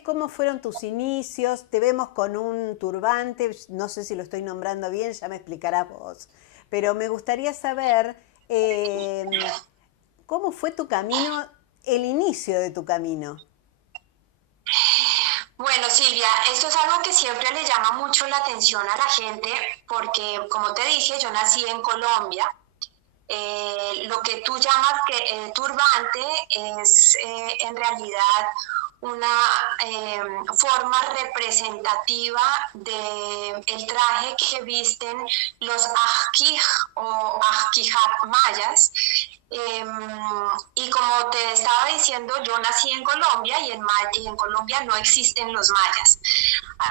contaste cómo fueron tus inicios, te vemos con un turbante, no sé si lo estoy nombrando bien, ya me explicarás vos, pero me gustaría saber cómo fue tu camino, el inicio de tu camino. Bueno, Silvia, esto es algo que siempre le llama mucho la atención a la gente porque, como te dije, yo nací en Colombia. Lo que tú llamas que turbante es en realidad una forma representativa del el traje que visten los ajkij o ajkijat mayas. Eh, y como te estaba diciendo, yo nací en Colombia y en Colombia no existen los mayas.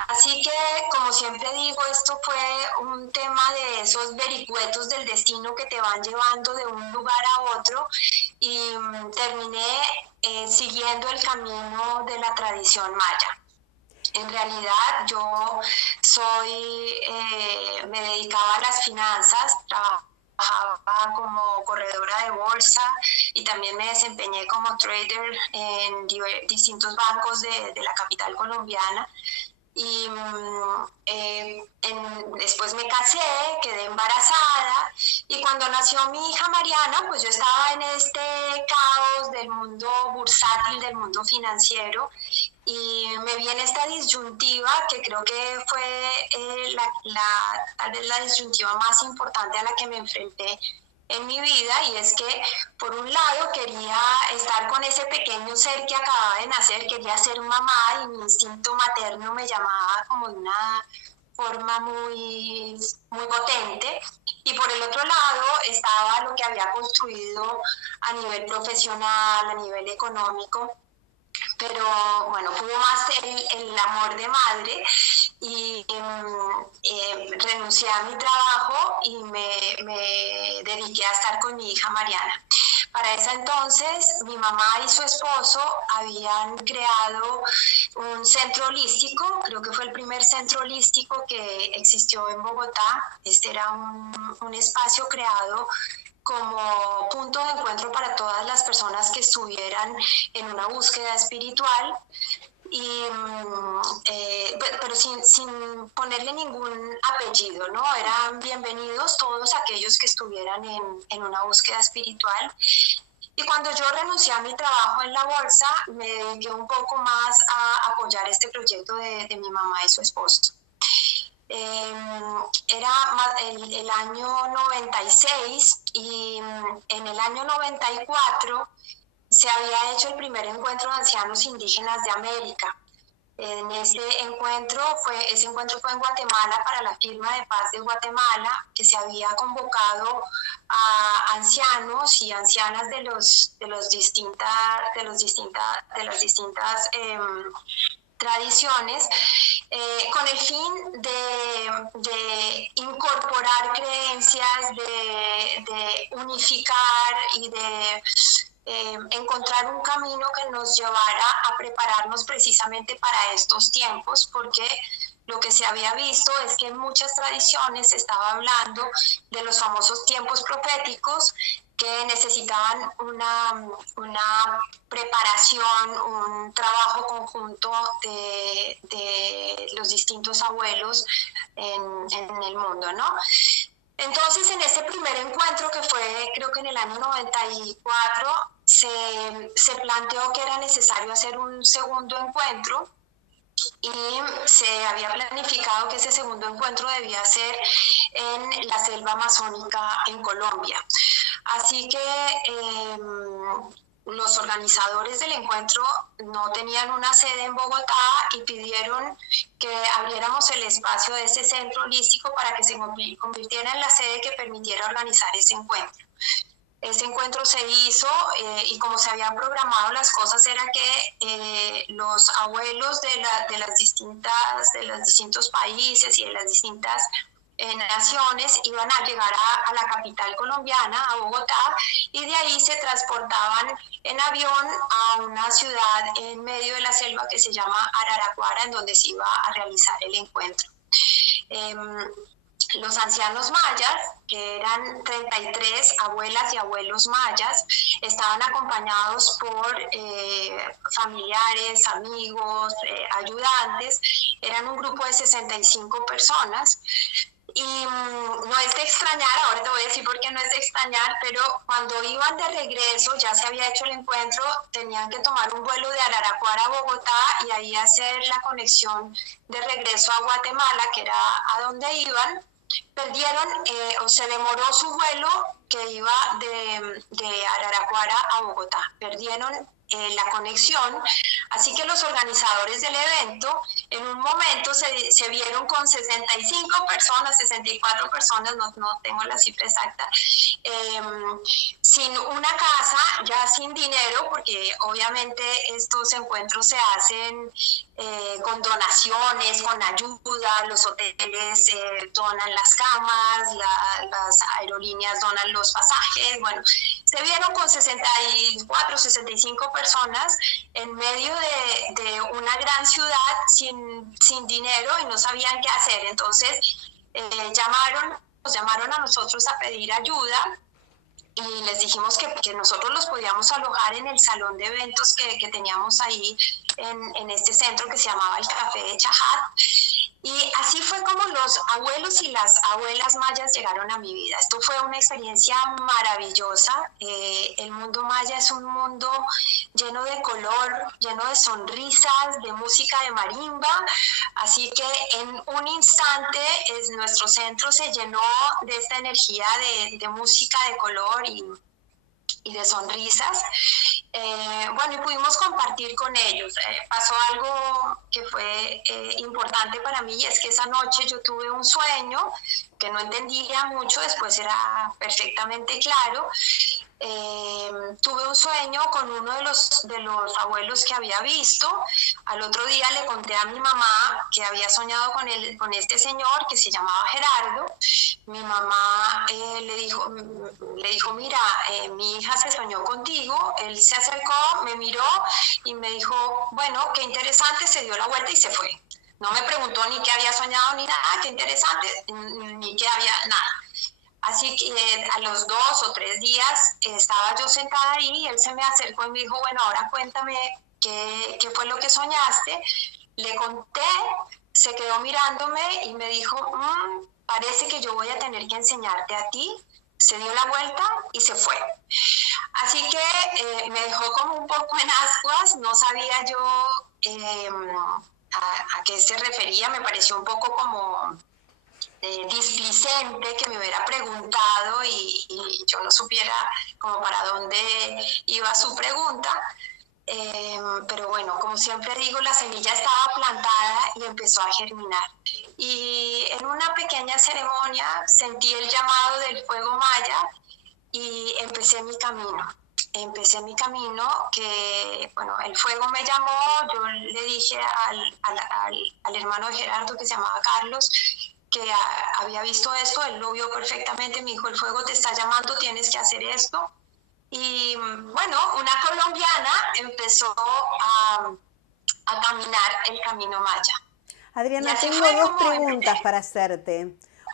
Así que, como siempre digo, esto fue un tema de esos vericuetos del destino que te van llevando de un lugar a otro y terminé siguiendo el camino de la tradición maya. En realidad yo me dedicaba a las finanzas, trabajaba como corredora de bolsa y también me desempeñé como trader en distintos bancos de la capital colombiana. Y después me casé, quedé embarazada y cuando nació mi hija Mariana, pues yo estaba en este caos del mundo bursátil, del mundo financiero y me viene esta disyuntiva que creo que fue tal vez la disyuntiva más importante a la que me enfrenté en mi vida y es que por un lado quería estar con ese pequeño ser que acababa de nacer, quería ser mamá y mi instinto materno me llamaba como de una forma muy potente y por el otro lado estaba lo que había construido a nivel profesional, a nivel económico, pero bueno, pudo más el amor de madre y renuncié a mi trabajo y me dediqué a estar con mi hija Mariana. Para ese entonces, mi mamá y su esposo habían creado un centro holístico, creo que fue el primer centro holístico que existió en Bogotá. Este era un espacio creado como punto de encuentro para todas las personas que estuvieran en una búsqueda espiritual y pero sin ponerle ningún apellido, ¿no? Eran bienvenidos todos aquellos que estuvieran en una búsqueda espiritual. Y cuando yo renuncié a mi trabajo en la bolsa, me dediqué un poco más a apoyar este proyecto de mi mamá y su esposo. Era el año 96 y en el año 94 se había hecho el primer encuentro de ancianos indígenas de América. Ese encuentro fue en Guatemala para la firma de paz de Guatemala, que se había convocado a ancianos y ancianas de las distintas tradiciones, con el fin de incorporar creencias, de unificar y de encontrar un camino que nos llevara a prepararnos precisamente para estos tiempos, porque lo que se había visto es que en muchas tradiciones se estaba hablando de los famosos tiempos proféticos que necesitaban una preparación, un trabajo conjunto de los distintos abuelos en el mundo, ¿no? Entonces, en este primer encuentro, que fue creo que en el año 94, se planteó que era necesario hacer un segundo encuentro y se había planificado que ese segundo encuentro debía ser en la selva amazónica en Colombia. Así que los organizadores del encuentro no tenían una sede en Bogotá y pidieron que abriéramos el espacio de ese centro holístico para que se convirtiera en la sede que permitiera organizar ese encuentro. Ese encuentro se hizo y como se habían programado las cosas era que los abuelos de los distintos países y de las distintas naciones iban a llegar a la capital colombiana, a Bogotá, y de ahí se transportaban en avión a una ciudad en medio de la selva que se llama Araraquara, en donde se iba a realizar el encuentro. los ancianos mayas, que eran 33 abuelas y abuelos mayas, estaban acompañados por familiares, amigos, ayudantes. Eran un grupo de 65 personas. Y no es de extrañar, ahora te voy a decir por qué no es de extrañar, pero cuando iban de regreso, ya se había hecho el encuentro, tenían que tomar un vuelo de Araraquara a Bogotá y ahí hacer la conexión de regreso a Guatemala, que era a donde iban. Perdieron o se demoró su vuelo que iba de Araraquara a Bogotá. Perdieron la conexión, así que los organizadores del evento en un momento se vieron con 65 personas, 64 personas, no tengo la cifra exacta, sin una casa, ya sin dinero, porque obviamente estos encuentros se hacen con donaciones, con ayuda, los hoteles donan las camas, las aerolíneas donan los pasajes, bueno, se vieron con 64, 65 personas en medio de una gran ciudad sin dinero y no sabían qué hacer. Entonces nos llamaron a nosotros a pedir ayuda y les dijimos que nosotros los podíamos alojar en el salón de eventos que teníamos ahí en este centro que se llamaba el Café de Chajat. Y así fue como los abuelos y las abuelas mayas llegaron a mi vida. Esto fue una experiencia maravillosa. El mundo maya es un mundo lleno de color, lleno de sonrisas, de música de marimba. Así que en un instante nuestro centro se llenó de esta energía de música de color y de sonrisas. Bueno, y pudimos compartir con ellos. Pasó algo que fue importante para mí, y es que esa noche yo tuve un sueño que no entendía mucho, después era perfectamente claro. Tuve un sueño con uno de los abuelos que había visto. Al otro día le conté a mi mamá que había soñado con este señor que se llamaba Gerardo. Mi mamá le dijo, mira, mi hija se soñó contigo. Él se acercó, me miró y me dijo, bueno, qué interesante, se dio la vuelta y se fue. No me preguntó ni qué había soñado ni nada, qué interesante, ni qué había, nada. Así que a los 2 o 3 días estaba yo sentada ahí y él se me acercó y me dijo, bueno, ahora cuéntame qué fue lo que soñaste. Le conté, se quedó mirándome y me dijo, parece que yo voy a tener que enseñarte a ti. Se dio la vuelta y se fue. Así que me dejó como un poco en ascuas, no sabía yo a qué se refería, me pareció un poco como displicente que me hubiera preguntado y yo no supiera como para dónde iba su pregunta. Pero bueno, como siempre digo, la semilla estaba plantada y empezó a germinar. Y en una pequeña ceremonia sentí el llamado del fuego maya y empecé mi camino. Que, bueno, el fuego me llamó, yo le dije al hermano de Gerardo que se llamaba Carlos, que había visto esto, él lo vio perfectamente, me dijo, el fuego te está llamando, tienes que hacer esto. Y bueno, una colombiana empezó a caminar el camino maya. Adriana, tengo dos preguntas para hacerte.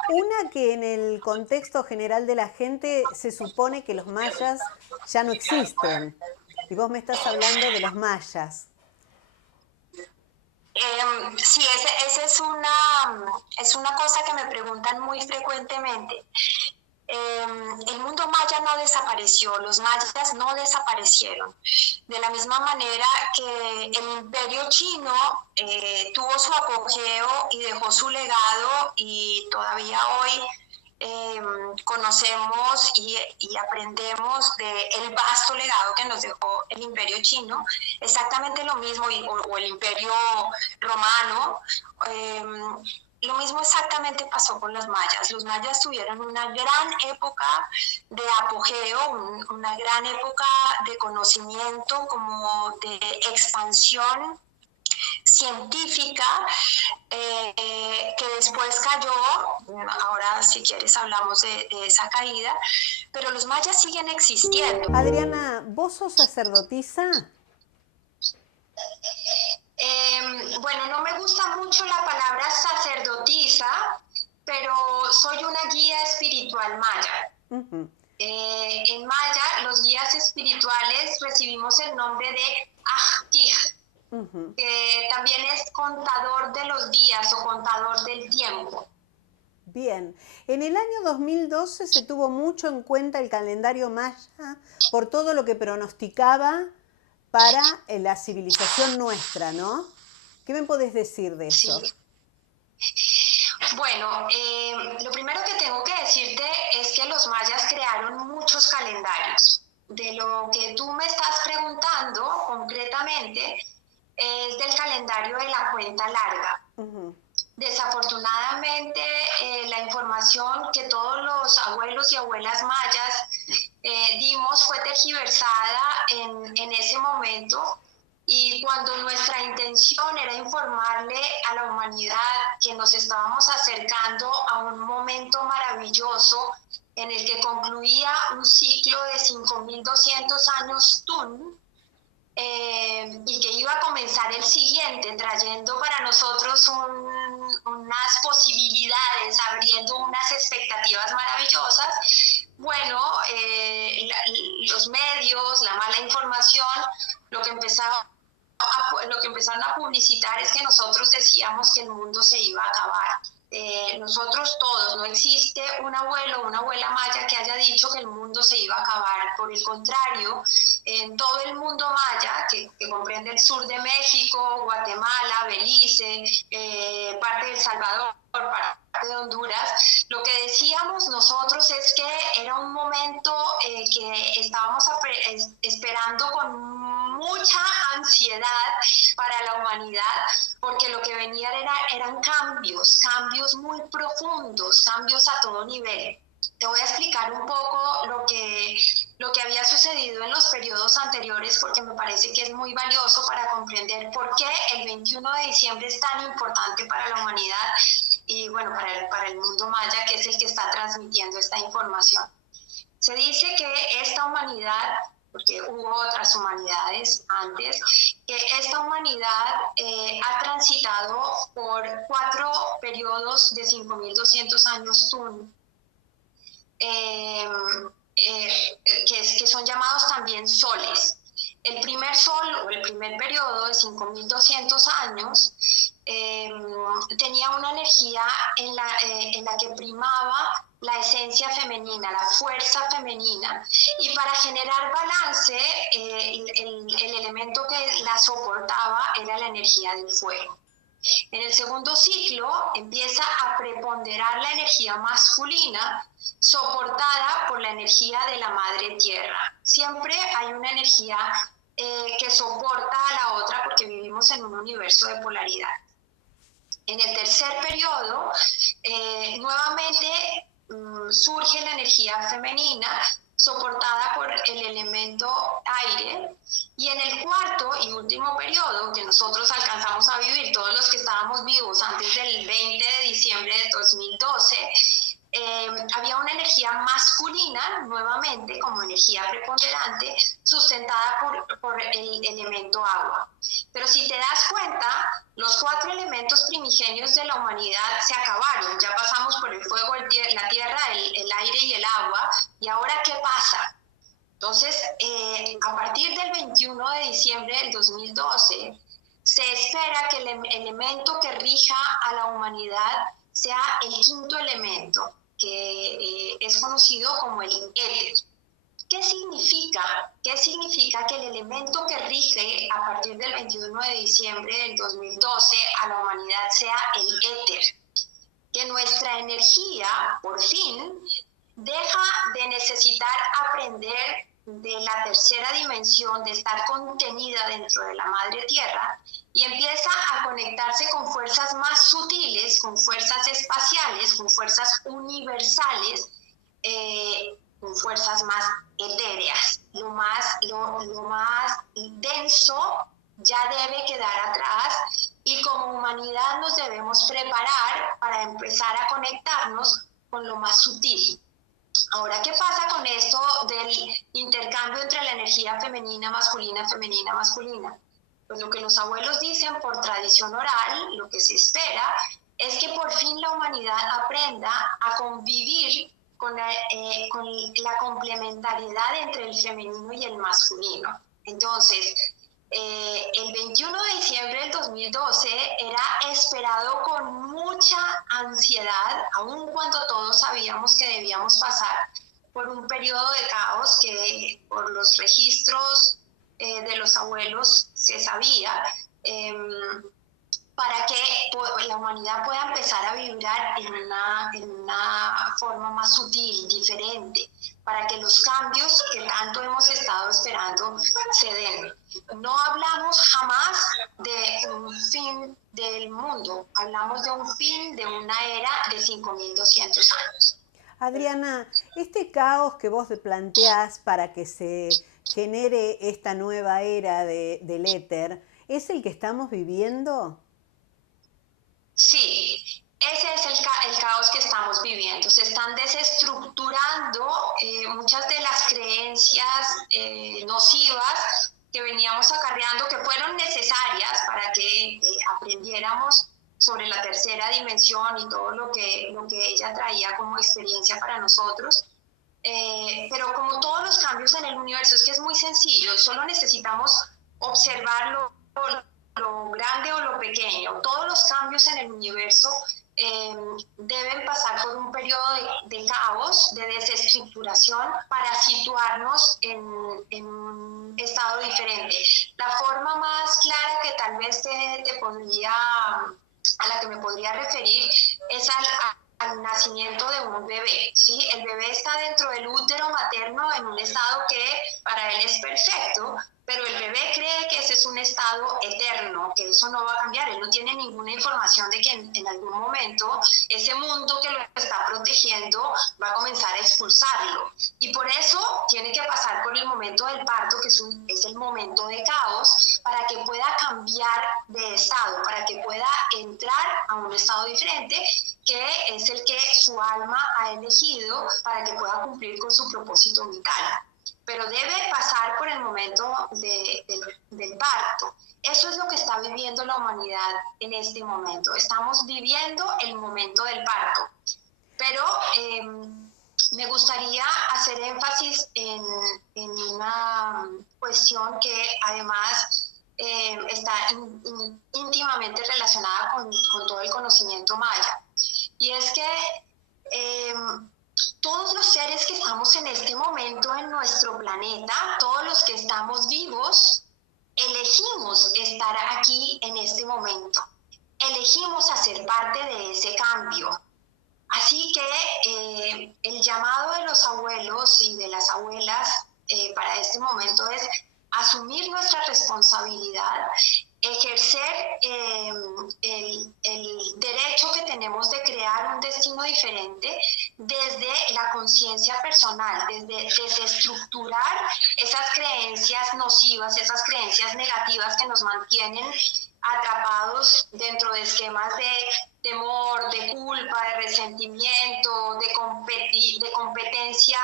Una, que en el contexto general de la gente se supone que los mayas ya no existen. Y vos me estás hablando de los mayas. Sí, esa es una cosa que me preguntan muy frecuentemente. El mundo maya no desapareció, los mayas no desaparecieron. De la misma manera que el imperio chino tuvo su apogeo y dejó su legado, y todavía hoy conocemos y aprendemos del vasto legado que nos dejó el imperio chino, exactamente lo mismo, o el imperio romano. Lo mismo exactamente pasó con los mayas. Los mayas tuvieron una gran época de apogeo, una gran época de conocimiento, como de expansión científica, que después cayó. Ahora, si quieres, hablamos de esa caída, pero los mayas siguen existiendo. Adriana, ¿vos sos sacerdotisa? Bueno, no me gusta mucho la palabra sacerdotisa, pero soy una guía espiritual maya. Ujú. En maya, los guías espirituales recibimos el nombre de Ajtij, Ujú. que también es contador de los días o contador del tiempo. Bien, en el año 2012 se tuvo mucho en cuenta el calendario maya por todo lo que pronosticaba para la civilización nuestra, ¿no? ¿Qué me podés decir de Sí. eso? Bueno, lo primero que tengo que decirte es que los mayas crearon muchos calendarios. De lo que tú me estás preguntando concretamente es del calendario de la cuenta larga. Ujú. Desafortunadamente, la información que todos los abuelos y abuelas mayas dimos fue tergiversada en ese momento, y cuando nuestra intención era informarle a la humanidad que nos estábamos acercando a un momento maravilloso en el que concluía un ciclo de 5.200 años Tun, y que iba a comenzar el siguiente, trayendo para nosotros unas posibilidades, abriendo unas expectativas maravillosas. Bueno, los medios, la mala información, lo que empezaron a publicitar es que nosotros decíamos que el mundo se iba a acabar. Nosotros todos, no existe un abuelo o una abuela maya que haya dicho que el mundo se iba a acabar. Por el contrario, en todo el mundo maya, que comprende el sur de México, Guatemala, Belice, parte de El Salvador, parte de Honduras, lo que decíamos nosotros es que era un momento que estábamos esperando con mucha ansiedad para la humanidad, porque lo que venían eran cambios muy profundos, cambios a todo nivel. Te voy a explicar un poco lo que había sucedido en los periodos anteriores, porque me parece que es muy valioso para comprender por qué el 21 de diciembre es tan importante para la humanidad y bueno, para el mundo maya, que es el que está transmitiendo esta información. Se dice que esta humanidad, porque hubo otras humanidades antes, que esta humanidad ha transitado por 4 periodos de 5.200 años Tun, que son llamados también soles. El primer sol o el primer periodo de 5.200 años tenía una energía en la que primaba la esencia femenina, la fuerza femenina, y para generar balance el elemento que la soportaba era la energía del fuego. En el segundo ciclo empieza a preponderar la energía masculina, soportada por la energía de la madre tierra. Siempre hay una energía que soporta a la otra, porque vivimos en un universo de polaridad. En el tercer periodo, nuevamente surge la energía femenina, soportada por el elemento aire, y en el cuarto y último periodo que nosotros alcanzamos a vivir, todos los que estábamos vivos antes del 20 de diciembre de 2012, había una energía masculina, nuevamente como energía preponderante, sustentada por el elemento agua. Pero si te das cuenta, los 4 elementos primigenios de la humanidad se acabaron. Ya pasamos por el fuego, la tierra, el aire y el agua. ¿Y ahora qué pasa? Entonces, a partir del 21 de diciembre del 2012, se espera que el elemento que rija a la humanidad sea el quinto elemento, que es conocido como el éter. ¿Qué significa? ¿Qué significa que el elemento que rige a partir del 21 de diciembre del 2012 a la humanidad sea el éter? Que nuestra energía, por fin, deja de necesitar aprender de la tercera dimensión, de estar contenida dentro de la madre tierra, y empieza a conectarse con fuerzas más sutiles, con fuerzas espaciales, con fuerzas universales, con fuerzas más etéreas. Lo más denso ya debe quedar atrás, y como humanidad nos debemos preparar para empezar a conectarnos con lo más sutil. Ahora, ¿qué pasa con esto del intercambio entre la energía femenina, masculina, femenina, masculina? Pues lo que los abuelos dicen por tradición oral, lo que se espera es que por fin la humanidad aprenda a convivir con la complementariedad entre el femenino y el masculino. Entonces, el 21 de diciembre del 2012 era esperado con mucha ansiedad, aun cuando todos sabíamos que debíamos pasar por un periodo de caos que por los registros de los abuelos se sabía, para que la humanidad pueda empezar a vibrar en una forma más sutil, diferente, para que los cambios que tanto hemos estado esperando se den. No hablamos jamás de un fin del mundo, hablamos de un fin de una era de 5.200 años. Adriana, este caos que vos planteás para que se genere esta nueva era del éter, ¿es el que estamos viviendo? Sí, ese es el caos que estamos viviendo. Se están desestructurando muchas de las creencias nocivas que veníamos acarreando, que fueron necesarias para que aprendiéramos sobre la tercera dimensión y todo lo que ella traía como experiencia para nosotros. Pero como todos los cambios en el universo, es que es muy sencillo, solo necesitamos observarlo lo grande o lo pequeño. Todos los cambios en el universo deben pasar por un periodo de caos, de desestructuración, para situarnos en un estado diferente. La forma más clara que tal vez a la que me podría referir es al nacimiento de un bebé, ¿sí? El bebé está dentro del útero materno en un estado que para él es perfecto, pero el bebé cree que ese es un estado eterno, que eso no va a cambiar. Él no tiene ninguna información de que en algún momento ese mundo que lo está protegiendo va a comenzar a expulsarlo. Y por eso tiene que pasar por el momento del parto, que es el momento de caos, para que pueda cambiar de estado, para que pueda entrar a un estado diferente, que es el que su alma ha elegido para que pueda cumplir con su propósito vital. Pero debe pasar por el momento del parto. Eso es lo que está viviendo la humanidad en este momento. Estamos viviendo el momento del parto. Pero me gustaría hacer énfasis en una cuestión que además está íntimamente relacionada con todo el conocimiento maya. Y es que todos los seres que estamos en este momento en nuestro planeta, todos los que estamos vivos, elegimos estar aquí en este momento. Elegimos hacer parte de ese cambio. Así que el llamado de los abuelos y de las abuelas para este momento es asumir nuestra responsabilidad, ejercer el derecho que tenemos de crear un destino diferente desde la conciencia personal, desde desestructurar esas creencias nocivas, esas creencias negativas que nos mantienen atrapados dentro de esquemas de temor, de culpa, de resentimiento, de competencia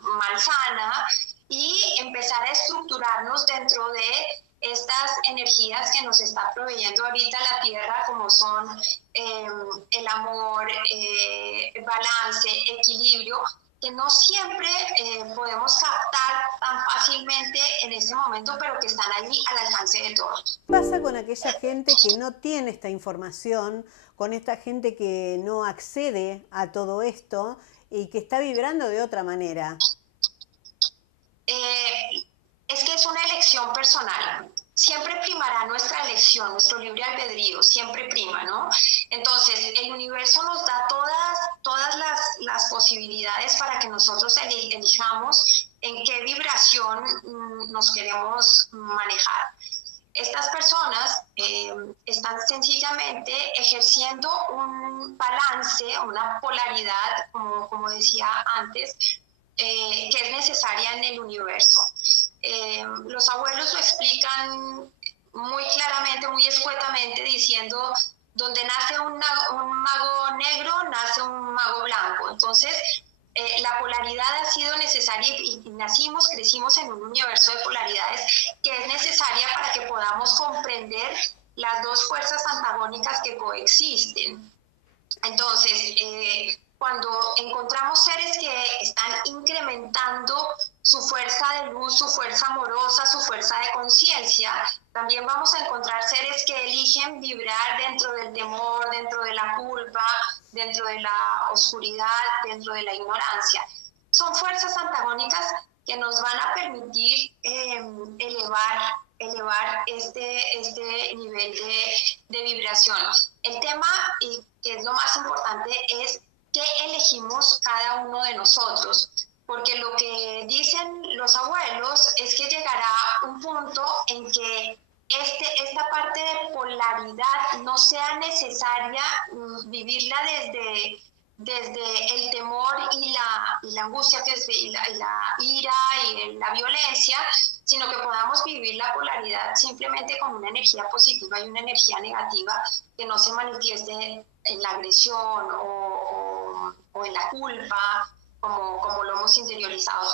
malsana, y empezar a estructurarnos dentro de estas energías que nos está proveyendo ahorita la Tierra, como son el amor, balance, equilibrio, que no siempre podemos captar tan fácilmente en este momento, pero que están allí al alcance de todos. ¿Qué pasa con aquella gente que no tiene esta información, con esta gente que no accede a todo esto y que está vibrando de otra manera? Es que es una elección personal. Siempre primará nuestra elección, nuestro libre albedrío, siempre prima, ¿no? Entonces, el universo nos da todas las posibilidades para que nosotros elijamos en qué vibración nos queremos manejar. Estas personas están sencillamente ejerciendo un balance, una polaridad, como decía antes, que es necesaria en el universo. Los abuelos lo explican muy claramente, muy escuetamente, diciendo: donde nace un mago negro, nace un mago blanco. Entonces, la polaridad ha sido necesaria y crecimos en un universo de polaridades que es necesaria para que podamos comprender las dos fuerzas antagónicas que coexisten. Entonces, cuando encontramos seres que están incrementando su fuerza de luz, su fuerza amorosa, su fuerza de conciencia, también vamos a encontrar seres que eligen vibrar dentro del temor, dentro de la culpa, dentro de la oscuridad, dentro de la ignorancia. Son fuerzas antagónicas que nos van a permitir elevar este nivel de vibración. El tema, y que es lo más importante, es qué elegimos cada uno de nosotros, porque lo que dicen los abuelos es que llegará un punto en que esta parte de polaridad no sea necesaria vivirla desde el temor y la angustia, y la ira y la violencia, sino que podamos vivir la polaridad simplemente con una energía positiva y una energía negativa que no se manifieste en la agresión o en la culpa, como lo hemos interiorizado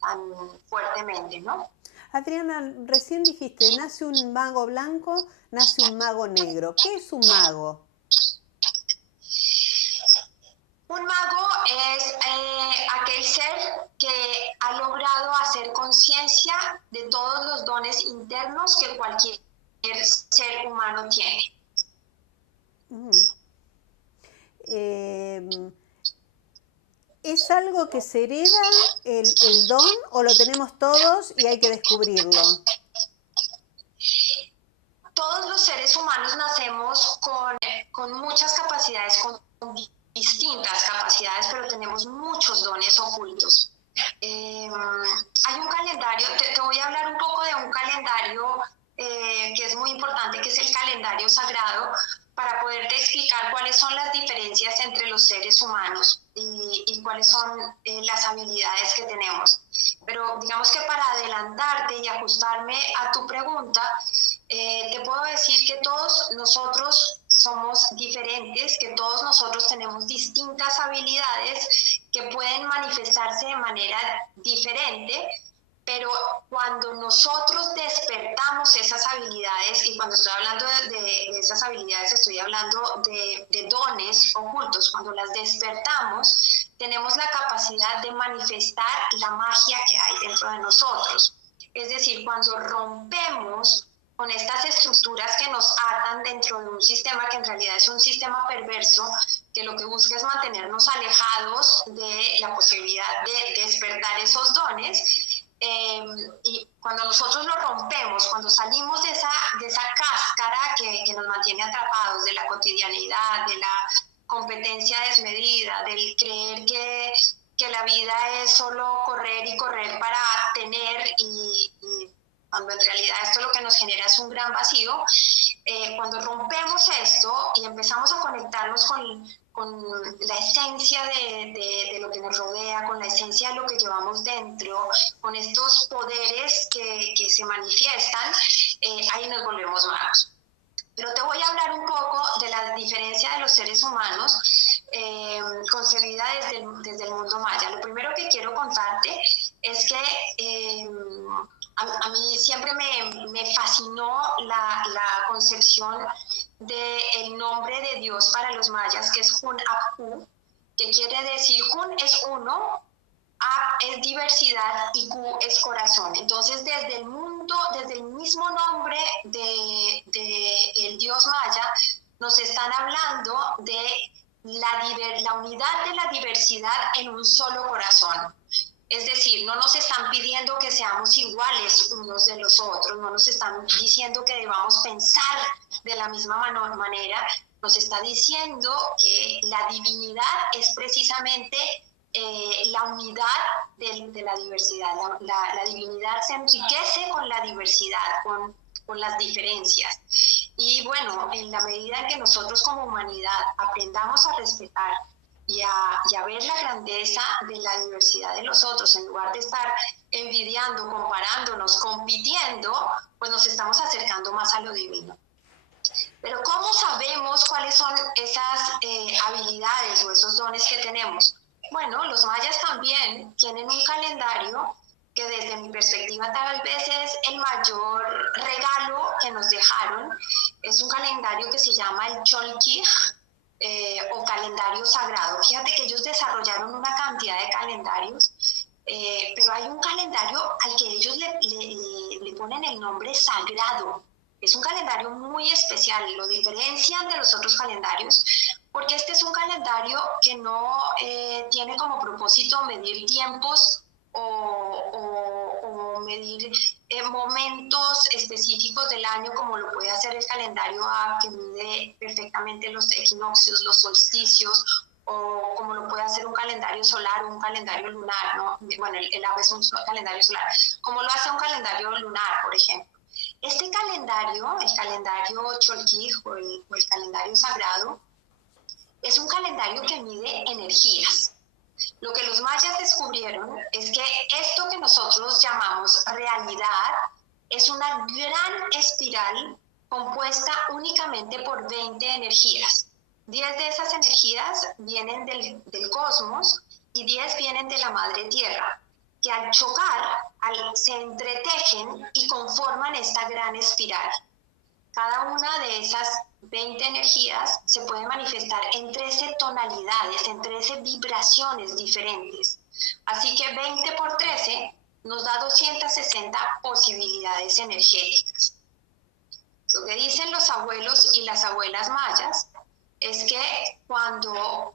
tan fuertemente, ¿no? Adriana, recién dijiste, nace un mago blanco, nace un mago negro. ¿Qué es un mago? Un mago es aquel ser que ha logrado hacer conciencia de todos los dones internos que cualquier ser humano tiene. ¿Es algo que se hereda el don o lo tenemos todos y hay que descubrirlo? Todos los seres humanos nacemos con muchas capacidades, con distintas capacidades, pero tenemos muchos dones ocultos. Hay un calendario, te voy a hablar un poco de un calendario que es muy importante, que es el calendario sagrado, para poderte explicar cuáles son las diferencias entre los seres humanos y cuáles son las habilidades que tenemos. Pero digamos que para adelantarte y ajustarme a tu pregunta, te puedo decir que todos nosotros somos diferentes, que todos nosotros tenemos distintas habilidades que pueden manifestarse de manera diferente, pero cuando nosotros despertamos esas habilidades, y cuando estoy hablando de esas habilidades estoy hablando de dones ocultos, cuando las despertamos, tenemos la capacidad de manifestar la magia que hay dentro de nosotros. Es decir, cuando rompemos con estas estructuras que nos atan dentro de un sistema que en realidad es un sistema perverso, que lo que busca es mantenernos alejados de la posibilidad de despertar esos dones, y cuando nosotros lo rompemos, cuando salimos de esa cáscara que nos mantiene atrapados, de la cotidianidad, de la competencia desmedida, del creer que la vida es solo correr y correr para tener, y cuando en realidad esto lo que nos genera es un gran vacío, cuando rompemos esto y empezamos a conectarnos con la esencia de lo que nos rodea, con la esencia de lo que llevamos dentro, con estos poderes que se manifiestan, ahí nos volvemos magos. Pero te voy a hablar un poco de la diferencia de los seres humanos concebida desde el mundo maya. Lo primero que quiero contarte es que a mí siempre me fascinó la concepción del nombre de Dios para los mayas, que es Hun-Apku, que quiere decir Hun es uno, Ap es diversidad y Ku es corazón. Entonces, desde el mismo nombre del Dios maya, nos están hablando de la unidad de la diversidad en un solo corazón. Es decir, no nos están pidiendo que seamos iguales unos de los otros, no nos están diciendo que debamos pensar de la misma manera, nos está diciendo que la divinidad es precisamente la unidad de la diversidad. La divinidad se enriquece con la diversidad, con las diferencias. Y bueno, en la medida en que nosotros como humanidad aprendamos a respetar y a ver la grandeza de la diversidad de los otros, en lugar de estar envidiando, comparándonos, compitiendo, pues nos estamos acercando más a lo divino. Pero ¿cómo sabemos cuáles son esas habilidades o esos dones que tenemos? Bueno, los mayas también tienen un calendario que desde mi perspectiva tal vez es el mayor regalo que nos dejaron. Es un calendario que se llama el Cholkij, o calendario sagrado. Fíjate que ellos desarrollaron una cantidad de calendarios, pero hay un calendario al que ellos le ponen el nombre sagrado. Es un calendario muy especial, lo diferencian de los otros calendarios, porque este es un calendario que no tiene como propósito medir tiempos o medir momentos específicos del año, como lo puede hacer el calendario AB, que mide perfectamente los equinoccios, los solsticios, o como lo puede hacer un calendario solar o un calendario lunar, ¿no? Bueno, el AB es un calendario solar, como lo hace un calendario lunar, por ejemplo. Este calendario, el calendario Cholkij o el calendario sagrado, es un calendario que mide energías. Lo que los mayas descubrieron es que esto que nosotros llamamos realidad es una gran espiral compuesta únicamente por 20 energías. 10 de esas energías vienen del cosmos y 10 vienen de la madre tierra, que al chocar se entretejen y conforman esta gran espiral. Cada una de esas 20 energías se puede manifestar en 13 tonalidades, en 13 vibraciones diferentes. Así que 20 por 13 nos da 260 posibilidades energéticas. Lo que dicen los abuelos y las abuelas mayas es que cuando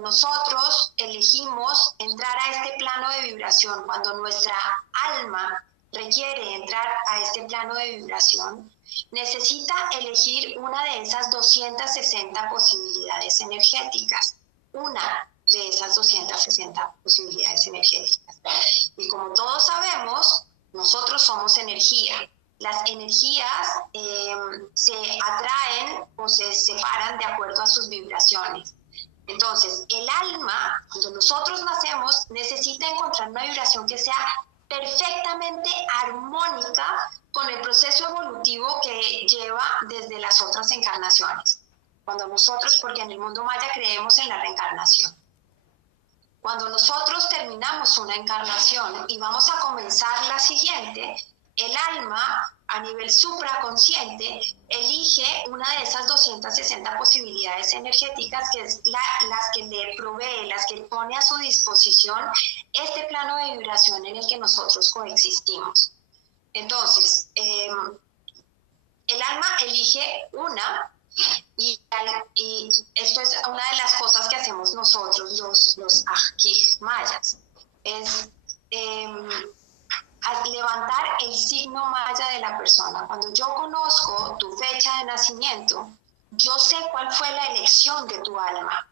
nosotros elegimos entrar a este plano de vibración, cuando nuestra alma requiere entrar a este plano de vibración, necesita elegir una de esas 260 posibilidades energéticas, una de esas 260 posibilidades energéticas. Y como todos sabemos, nosotros somos energía. Las energías se atraen o se separan de acuerdo a sus vibraciones. Entonces, el alma, cuando nosotros nacemos, necesita encontrar una vibración que sea perfectamente armónica con el proceso evolutivo que lleva desde las otras encarnaciones. Cuando nosotros, porque en el mundo maya creemos en la reencarnación. Cuando nosotros terminamos una encarnación y vamos a comenzar la siguiente, el alma a nivel supraconsciente elige una de esas 260 posibilidades energéticas, que es las que le provee, las que pone a su disposición este plano de vibración en el que nosotros coexistimos. Entonces, el alma elige una, y esto es una de las cosas que hacemos nosotros, los ajkij mayas, es levantar el signo maya de la persona. Cuando yo conozco tu fecha de nacimiento, yo sé cuál fue la elección de tu alma.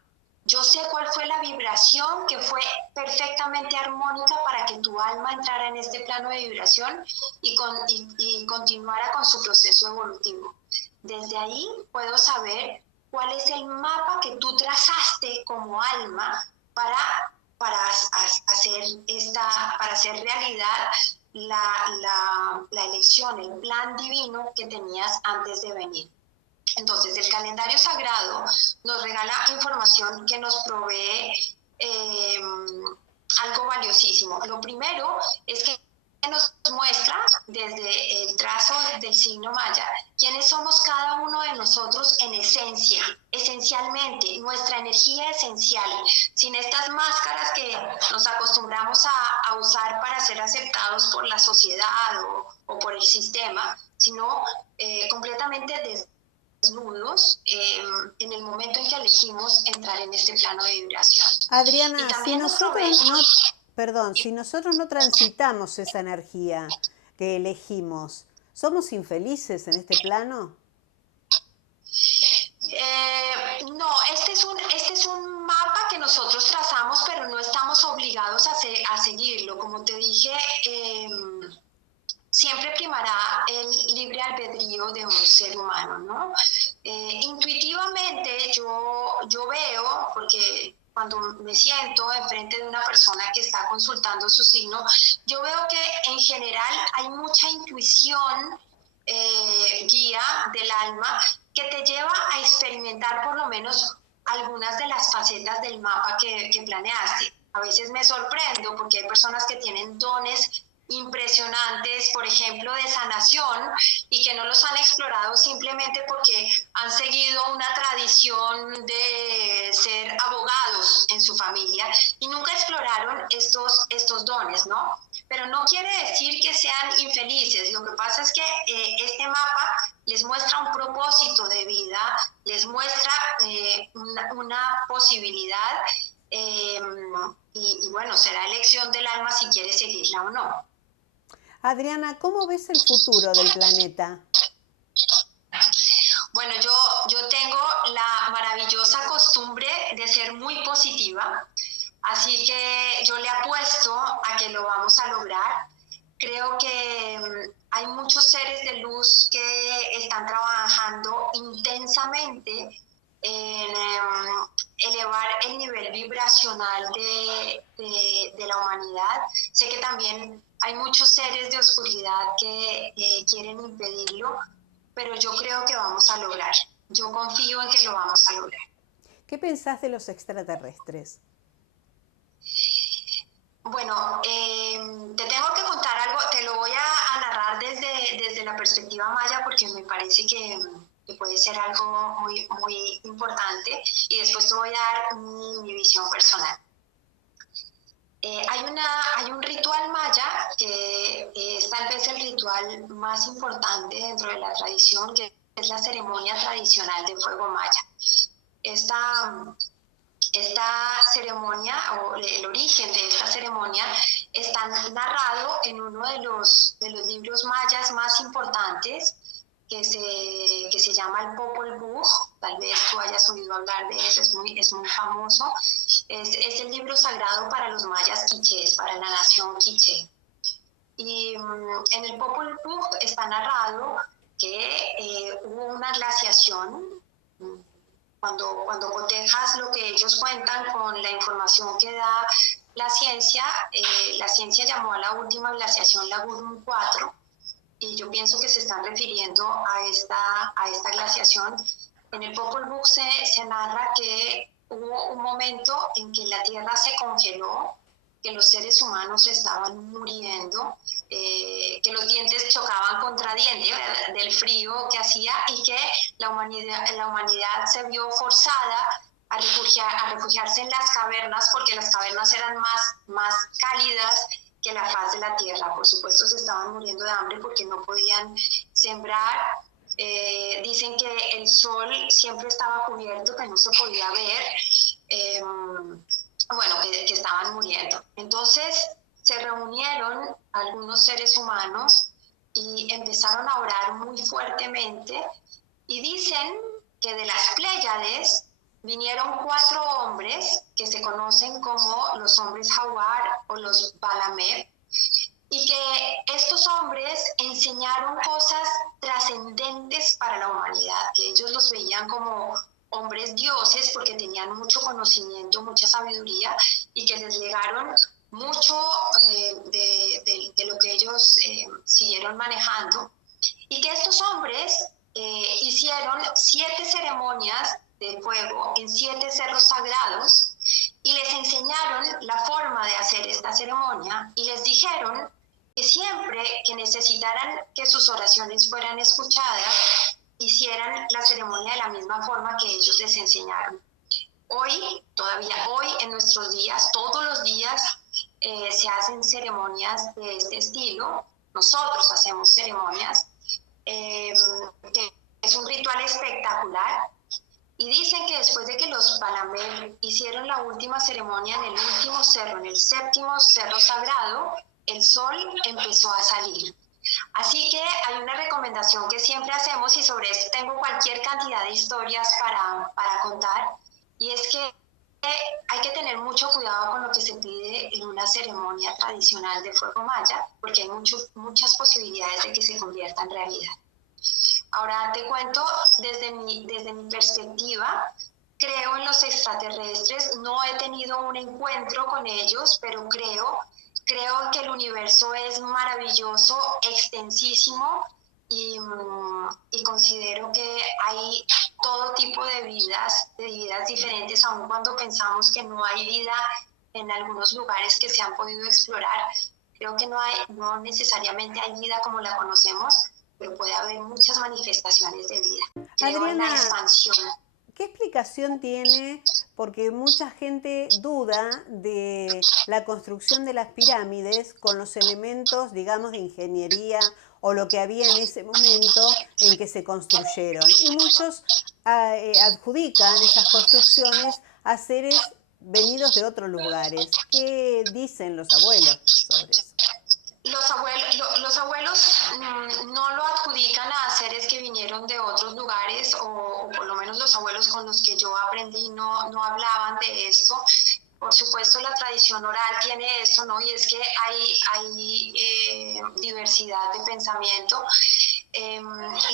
Yo sé cuál fue la vibración que fue perfectamente armónica para que tu alma entrara en este plano de vibración y continuara con su proceso evolutivo. Desde ahí puedo saber cuál es el mapa que tú trazaste como alma para hacer realidad la elección, el plan divino que tenías antes de venir. Entonces, el calendario sagrado nos regala información que nos provee algo valiosísimo. Lo primero es que nos muestra desde el trazo del signo maya quiénes somos cada uno de nosotros en esencia, esencialmente, nuestra energía esencial, sin estas máscaras que nos acostumbramos a usar para ser aceptados por la sociedad o por el sistema, sino completamente desnudos en el momento en que elegimos entrar en este plano de vibración. Adriana, si nosotros no transitamos esa energía que elegimos, ¿somos infelices en este plano? No, este es un mapa que nosotros trazamos, pero no estamos obligados a seguirlo. Como te dije, siempre primará el libre albedrío de un ser humano, ¿no? Intuitivamente yo veo, porque cuando me siento enfrente de una persona que está consultando su signo, yo veo que en general hay mucha intuición, guía del alma, que te lleva a experimentar por lo menos algunas de las facetas del mapa que planeaste. a veces me sorprendo porque hay personas que tienen dones impresionantes, por ejemplo, de sanación, y que no los han explorado simplemente porque han seguido una tradición de ser abogados en su familia y nunca exploraron estos dones, ¿no? Pero no quiere decir que sean infelices. Lo que pasa es que este mapa les muestra un propósito de vida, les muestra una posibilidad, y bueno, será elección del alma si quiere seguirla o no. Adriana, ¿cómo ves el futuro del planeta? Bueno, yo tengo la maravillosa costumbre de ser muy positiva, así que yo le apuesto a que lo vamos a lograr. Creo que hay muchos seres de luz que están trabajando intensamente en elevar el nivel vibracional de la humanidad. Sé que también hay muchos seres de oscuridad que quieren impedirlo, pero yo creo que vamos a lograr. Yo confío en que lo vamos a lograr. ¿Qué pensás de los extraterrestres? Bueno, te tengo que contar algo, te lo voy a narrar desde la perspectiva maya porque me parece que puede ser algo muy, muy importante, y después te voy a dar mi visión personal. Hay un ritual maya que es tal vez el ritual más importante dentro de la tradición, que es la ceremonia tradicional de fuego maya. Esta ceremonia, o el origen de esta ceremonia, está narrado en uno de los libros mayas más importantes, que se llama el Popol Vuh. Tal vez tú hayas oído hablar de eso, es muy famoso. Es el libro sagrado para los mayas quichés, para la nación quiché. Y en el Popol Vuh está narrado que hubo una glaciación. Cuando cotejas lo que ellos cuentan con la información que da la ciencia llamó a la última glaciación la Gudrun 4, y yo pienso que se están refiriendo a esta glaciación. En el Popol Vuh se narra que hubo un momento en que la Tierra se congeló, que los seres humanos estaban muriendo, que los dientes chocaban contra dientes del frío que hacía, y que la humanidad se vio forzada a refugiarse en las cavernas, porque las cavernas eran más cálidas que la faz de la tierra. Por supuesto, se estaban muriendo de hambre porque no podían sembrar. Dicen que el sol siempre estaba cubierto, que no se podía ver. Bueno, que estaban muriendo. Entonces se reunieron algunos seres humanos y empezaron a orar muy fuertemente, y dicen que de las Pléyades vinieron 4 hombres que se conocen como los hombres Jaguar o los Balamed, y que estos hombres enseñaron cosas trascendentes para la humanidad, que ellos los veían como hombres dioses porque tenían mucho conocimiento, mucha sabiduría, y que les legaron mucho de lo que ellos siguieron manejando, y que estos hombres hicieron 7 ceremonias de fuego en 7 cerros sagrados, y les enseñaron la forma de hacer esta ceremonia, y les dijeron que siempre que necesitaran que sus oraciones fueran escuchadas, hicieran la ceremonia de la misma forma que ellos les enseñaron. Todavía hoy, en nuestros días, todos los días se hacen ceremonias de este estilo. Nosotros hacemos ceremonias, que es un ritual espectacular. Y dicen que después de que los Balamed hicieron la última ceremonia en el último cerro, en el 7º cerro sagrado, el sol empezó a salir. Así que hay una recomendación que siempre hacemos, y sobre esto tengo cualquier cantidad de historias para contar, y es que hay que tener mucho cuidado con lo que se pide en una ceremonia tradicional de fuego maya, porque hay muchas posibilidades de que se convierta en realidad. Ahora te cuento desde mi perspectiva. Creo en los extraterrestres, no he tenido un encuentro con ellos, pero creo que el universo es maravilloso, extensísimo, y considero que hay todo tipo de vidas diferentes, aun cuando pensamos que no hay vida en algunos lugares que se han podido explorar. Creo que no necesariamente hay vida como la conocemos, pero puede haber muchas manifestaciones de vida. Creo en la Adriana, expansión. ¿qué explicación tiene? Porque mucha gente duda de la construcción de las pirámides con los elementos, digamos, de ingeniería o lo que había en ese momento en que se construyeron. Y muchos adjudican esas construcciones a seres venidos de otros lugares. ¿Qué dicen los abuelos sobre eso? Los abuelos no lo adjudican a seres que vinieron de otros lugares, o por lo menos los abuelos con los que yo aprendí no hablaban de esto. Por supuesto, la tradición oral tiene esto, ¿no? Y es que hay diversidad de pensamiento.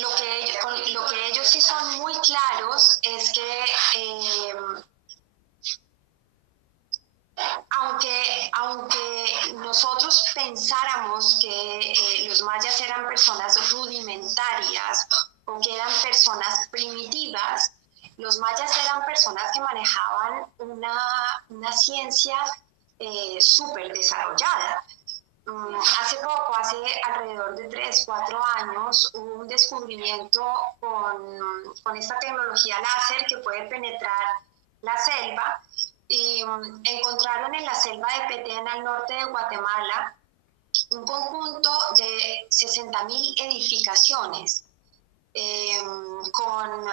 Lo que ellos sí son muy claros es que aunque nosotros pensáramos que los mayas eran personas rudimentarias o que eran personas primitivas, los mayas eran personas que manejaban una ciencia súper desarrollada. Hace alrededor de 3, 4 años, hubo un descubrimiento con esta tecnología láser que puede penetrar la selva, y encontraron en la selva de Petén, al norte de Guatemala, un conjunto de 60.000 edificaciones con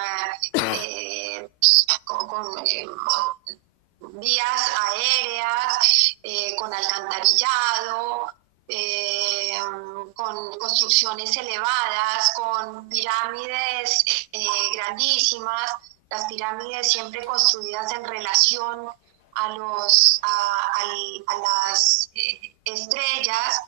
vías aéreas, con alcantarillado, con construcciones elevadas, con pirámides grandísimas, las pirámides siempre construidas en relación a las estrellas.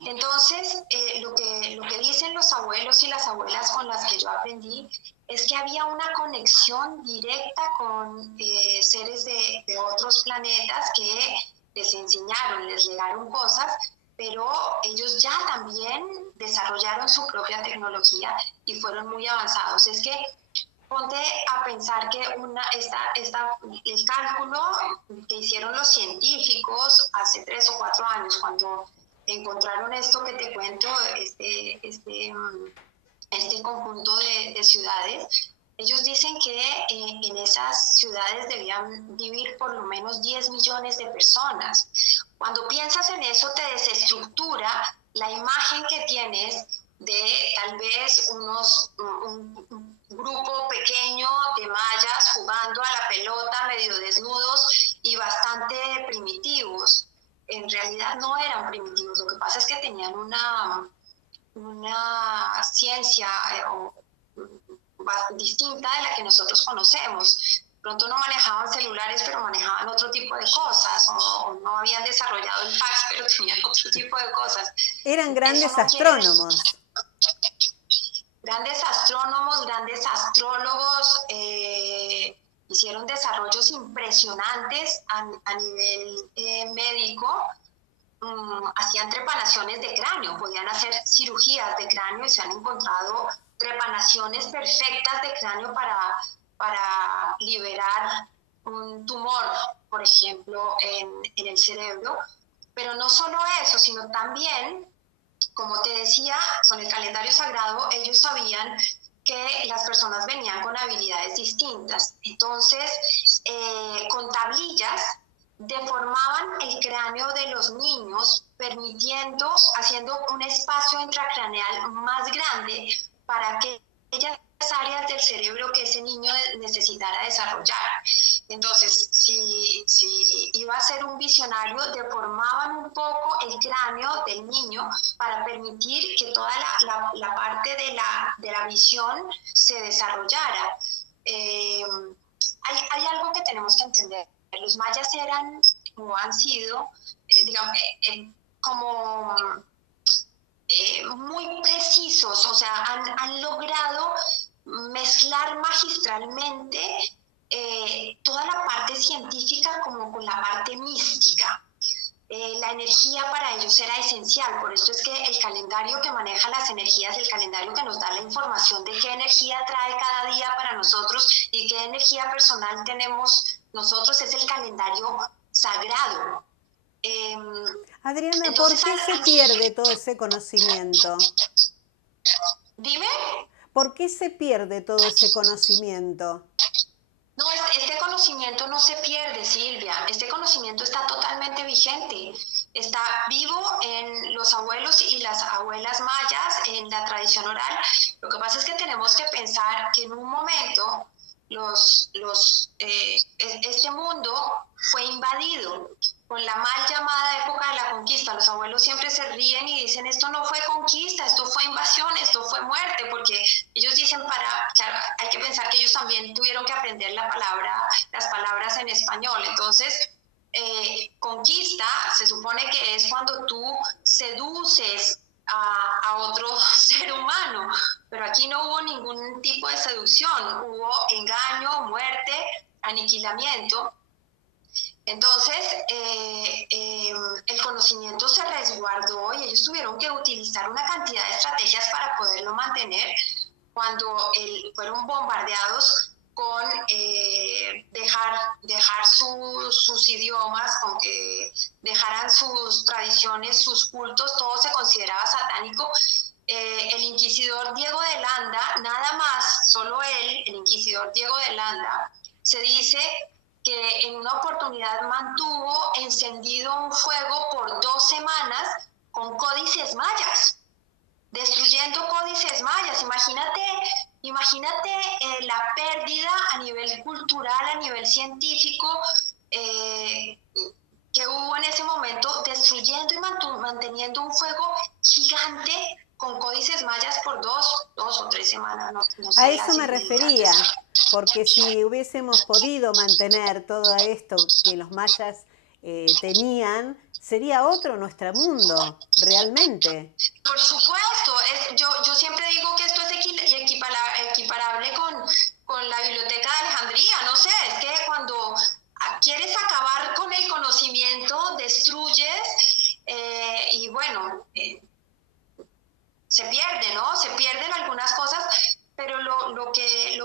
Entonces, lo que dicen los abuelos y las abuelas con las que yo aprendí es que había una conexión directa con seres de otros planetas que les enseñaron, les legaron cosas, pero ellos ya también desarrollaron su propia tecnología y fueron muy avanzados. Es que ponte a pensar que el cálculo que hicieron los científicos hace 3 o 4 años, cuando encontraron esto que te cuento, este conjunto de ciudades, ellos dicen que en esas ciudades debían vivir por lo menos 10 millones de personas. Cuando piensas en eso, te desestructura la imagen que tienes de tal vez un grupo pequeño de mayas jugando a la pelota, medio desnudos y bastante primitivos. En realidad no eran primitivos, lo que pasa es que tenían una ciencia distinta de la que nosotros conocemos. Pronto no manejaban celulares, pero manejaban otro tipo de cosas, o no habían desarrollado el fax, pero tenían otro tipo de cosas. Eran grandes astrónomos. Grandes astrónomos, grandes astrólogos, hicieron desarrollos impresionantes a nivel médico. Hacían trepanaciones de cráneo, podían hacer cirugías de cráneo, y se han encontrado trepanaciones perfectas de cráneo para liberar un tumor, por ejemplo, en el cerebro. Pero no solo eso, sino también, como te decía, con el calendario sagrado, ellos sabían que las personas venían con habilidades distintas. Entonces, con tablillas, deformaban el cráneo de los niños, haciendo un espacio intracraneal más grande para que aquellas áreas del cerebro que ese niño necesitara desarrollar. Entonces, si iba a ser un visionario, deformaban un poco el cráneo del niño para permitir que toda la parte de la visión se desarrollara. Hay algo que tenemos que entender. Los mayas eran, o han sido, digamos, como muy precisos, o sea, han logrado mezclar magistralmente toda la parte científica como con la parte mística. La energía para ellos era esencial, por eso es que el calendario que maneja las energías, el calendario que nos da la información de qué energía trae cada día para nosotros y qué energía personal tenemos nosotros, es el calendario sagrado. Adriana, ¿por Entonces, qué se pierde todo ese conocimiento? dime. ¿Por qué se pierde todo ese conocimiento? No, este conocimiento no se pierde, Silvia. Este conocimiento está totalmente vigente. Está vivo en los abuelos y las abuelas mayas, en la tradición oral. Lo que pasa es que tenemos que pensar que en un momento este mundo fue invadido con la mal llamada época de la conquista. Los abuelos siempre se ríen y dicen, esto no fue conquista, esto fue invasión, esto fue muerte, porque ellos dicen claro, hay que pensar que ellos también tuvieron que aprender las palabras en español. Entonces, conquista se supone que es cuando tú seduces a otro ser humano, pero aquí no hubo ningún tipo de seducción, hubo engaño, muerte, aniquilamiento. Entonces, el conocimiento se resguardó y ellos tuvieron que utilizar una cantidad de estrategias para poderlo mantener cuando fueron bombardeados con dejar sus idiomas, con que dejaran sus tradiciones, sus cultos, todo se consideraba satánico. El inquisidor Diego de Landa, nada más, solo él, el inquisidor Diego de Landa, se dice que en una oportunidad mantuvo encendido un fuego por 2 semanas con códices mayas, destruyendo códices mayas. Imagínate la pérdida a nivel cultural, a nivel científico, que hubo en ese momento, destruyendo y manteniendo un fuego gigante con códices mayas por 2 o 3 semanas, no A sé eso me refería, porque si hubiésemos podido mantener todo esto que los mayas tenían, sería otro nuestro mundo, realmente. Por supuesto, yo siempre digo que esto es equiparable con la Biblioteca de Alejandría, no sé, es que cuando quieres acabar con el conocimiento, destruyes y bueno, se pierde, ¿no? Se pierden algunas cosas, pero lo que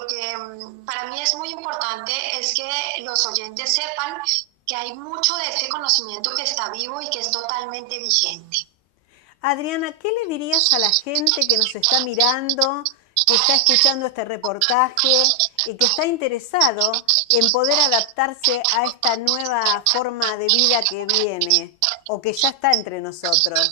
para mí es muy importante es que los oyentes sepan que hay mucho de este conocimiento que está vivo y que es totalmente vigente. Adriana, ¿qué le dirías a la gente que nos está mirando, que está escuchando este reportaje y que está interesado en poder adaptarse a esta nueva forma de vida que viene o que ya está entre nosotros?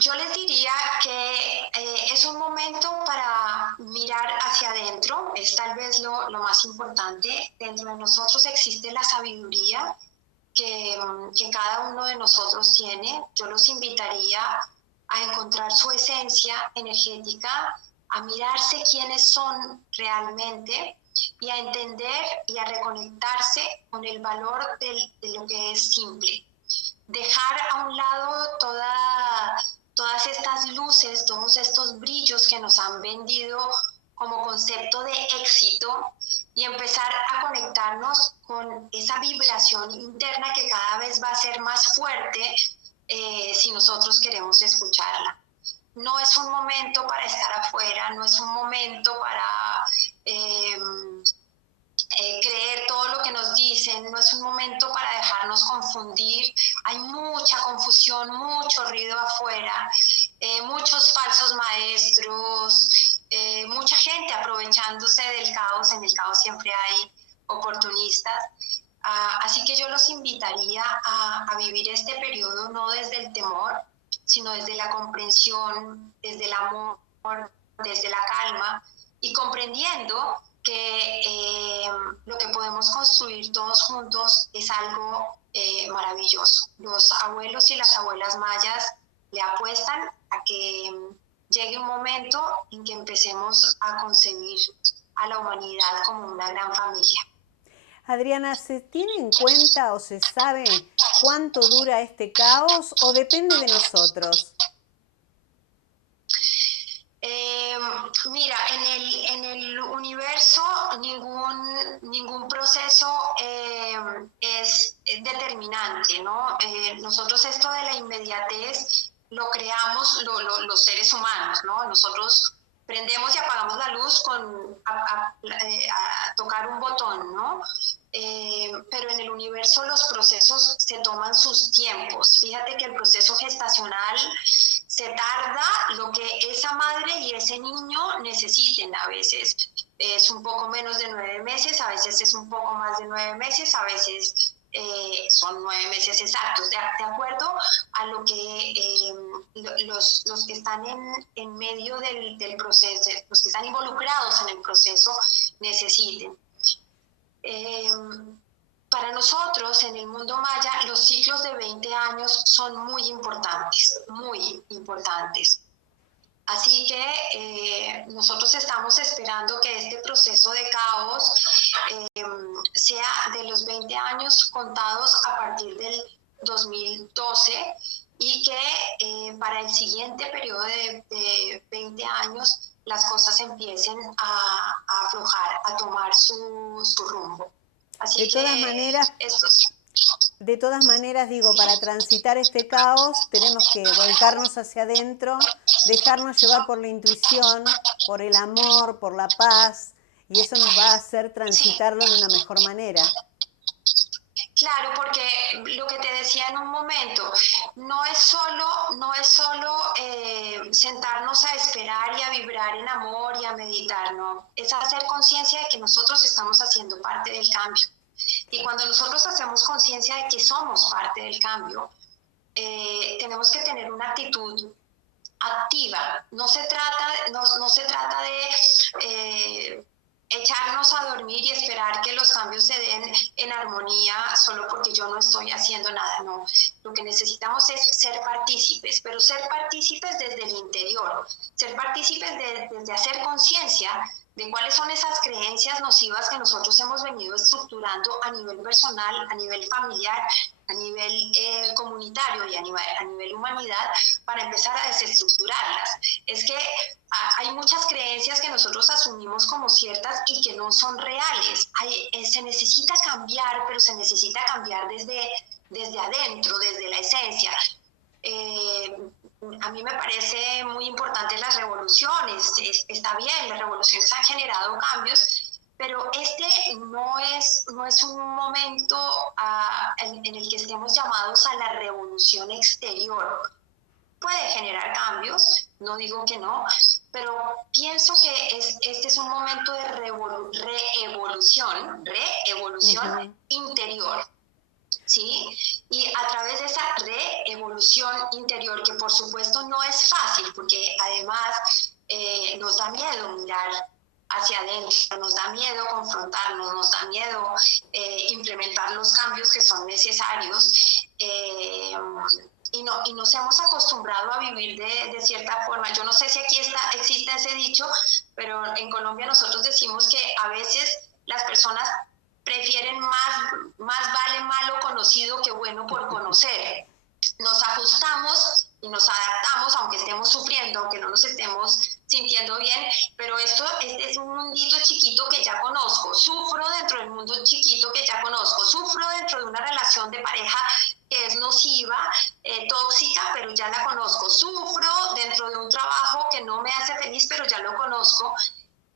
Yo les diría que es un momento para mirar hacia adentro, es tal vez lo más importante. Dentro de nosotros existe la sabiduría que cada uno de nosotros tiene. Yo los invitaría a encontrar su esencia energética, a mirarse quiénes son realmente y a entender y a reconectarse con el valor de lo que es simple. Dejar a un lado todas estas luces, todos estos brillos que nos han vendido como concepto de éxito y empezar a conectarnos con esa vibración interna que cada vez va a ser más fuerte si nosotros queremos escucharla. No es un momento para estar afuera, no es un momento para creer todo lo que nos dicen, no es un momento para dejarnos confundir. Hay mucha confusión, mucho ruido afuera, muchos falsos maestros, mucha gente aprovechándose del caos. En el caos siempre hay oportunistas. Así que yo los invitaría a vivir este periodo no desde el temor, sino desde la comprensión, desde el amor, desde la calma y comprendiendo que lo que podemos construir todos juntos es algo maravilloso. Los abuelos y las abuelas mayas le apuestan a que llegue un momento en que empecemos a concebir a la humanidad como una gran familia. Adriana, ¿se tiene en cuenta o se sabe cuánto dura este caos o depende de nosotros? Mira, en el universo ningún proceso es determinante, ¿no? Nosotros esto de la inmediatez lo creamos los seres humanos, ¿no? Nosotros prendemos y apagamos la luz a tocar un botón, ¿no? pero en el universo los procesos se toman sus tiempos. Fíjate que el proceso gestacional se tarda lo que esa madre y ese niño necesiten. A veces es un poco menos de 9 meses, a veces es un poco más de 9 meses, a veces son 9 meses exactos, de acuerdo a lo que los que están en medio del proceso, los que están involucrados en el proceso necesiten. Para nosotros, en el mundo maya, los ciclos de 20 años son muy importantes, muy importantes. Así que nosotros estamos esperando que este proceso de caos sea de los 20 años contados a partir del 2012 y que para el siguiente periodo de 20 años las cosas empiecen a aflojar, a tomar su rumbo. Así de todas que maneras, estos... de todas maneras, digo, para transitar este caos tenemos que volcarnos hacia adentro, dejarnos llevar por la intuición, por el amor, por la paz, y eso nos va a hacer Sí, transitarlo de una mejor manera. claro, porque lo que te decía en un momento, no es solo sentarnos a esperar y a vibrar en amor y a meditar, no, es hacer conciencia de que nosotros estamos haciendo parte del cambio. Y cuando nosotros hacemos conciencia de que somos parte del cambio, tenemos que tener una actitud activa. No se trata de echarnos a dormir y esperar que los cambios se den en armonía solo porque yo no estoy haciendo nada. No, lo que necesitamos es ser partícipes, pero ser partícipes desde el interior, ser partícipes desde hacer conciencia de cuáles son esas creencias nocivas que nosotros hemos venido estructurando a nivel personal, a nivel familiar, a nivel comunitario y a nivel humanidad, para empezar a desestructurarlas. Es que hay muchas creencias que nosotros asumimos como ciertas y que no son reales. Se necesita cambiar, pero se necesita cambiar desde adentro, desde la esencia. A mí me parece muy importante las revoluciones, está bien, las revoluciones han generado cambios, pero este no es un momento en el que estemos llamados a la revolución exterior. Puede generar cambios, no digo que no, pero pienso que este es un momento de reevolución Ujú. interior. ¿Sí? Y a través de esa reevolución interior, que por supuesto no es fácil, porque además nos da miedo mirar hacia adentro, nos da miedo confrontarnos, nos da miedo implementar los cambios que son necesarios. Y nos hemos acostumbrado a vivir de cierta forma. Yo no sé si aquí existe ese dicho, pero en Colombia nosotros decimos que a veces las personas prefieren más vale malo conocido que bueno por conocer. Nos ajustamos y nos adaptamos, aunque estemos sufriendo, aunque no nos estemos sintiendo bien, pero este es un mundito chiquito que ya conozco, sufro dentro del mundo chiquito que ya conozco, sufro dentro de una relación de pareja que es nociva, tóxica, pero ya la conozco, sufro dentro de un trabajo que no me hace feliz, pero ya lo conozco,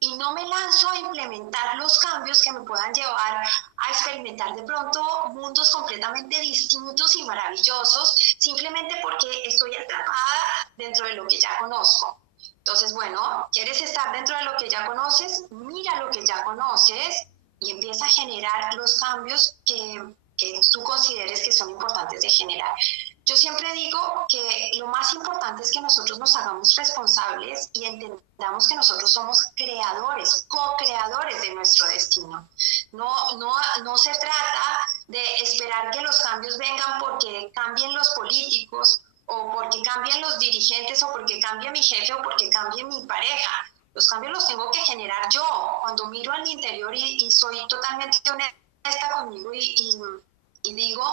y no me lanzo a implementar los cambios que me puedan llevar a experimentar de pronto mundos completamente distintos y maravillosos, simplemente porque estoy atrapada dentro de lo que ya conozco. Entonces, bueno, ¿quieres estar dentro de lo que ya conoces? Mira lo que ya conoces y empieza a generar los cambios que tú consideres que son importantes de generar. Yo siempre digo que lo más importante es que nosotros nos hagamos responsables y entendamos que nosotros somos creadores, co-creadores de nuestro destino. No se trata de esperar que los cambios vengan porque cambien los políticos o porque cambien los dirigentes o porque cambie mi jefe o porque cambie mi pareja. Los cambios los tengo que generar yo. Cuando miro al interior y soy totalmente honesta conmigo y digo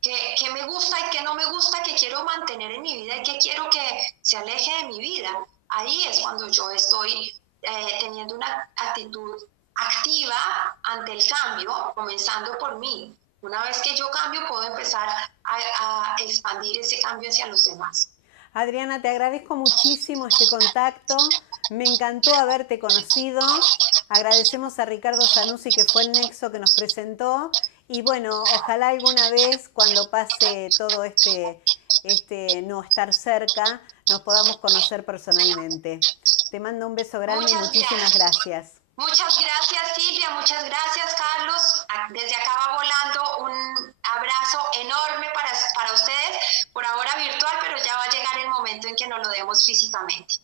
que me gusta y que no me gusta, que quiero mantener en mi vida y que quiero que se aleje de mi vida. Ahí es cuando yo estoy teniendo una actitud activa ante el cambio, comenzando por mí. Una vez que yo cambio, puedo empezar a expandir ese cambio hacia los demás. Adriana, te agradezco muchísimo este contacto. Me encantó haberte conocido. Agradecemos a Ricardo Zanussi, que fue el nexo que nos presentó. Y bueno, ojalá alguna vez, cuando pase todo este no estar cerca, nos podamos conocer personalmente. Te mando un beso grande y Muchas muchísimas gracias. gracias. Muchas gracias, Silvia. Muchas gracias, Carlos. Desde acá va volando un abrazo enorme para ustedes, por ahora virtual, pero ya va a llegar el momento en que nos lo demos físicamente.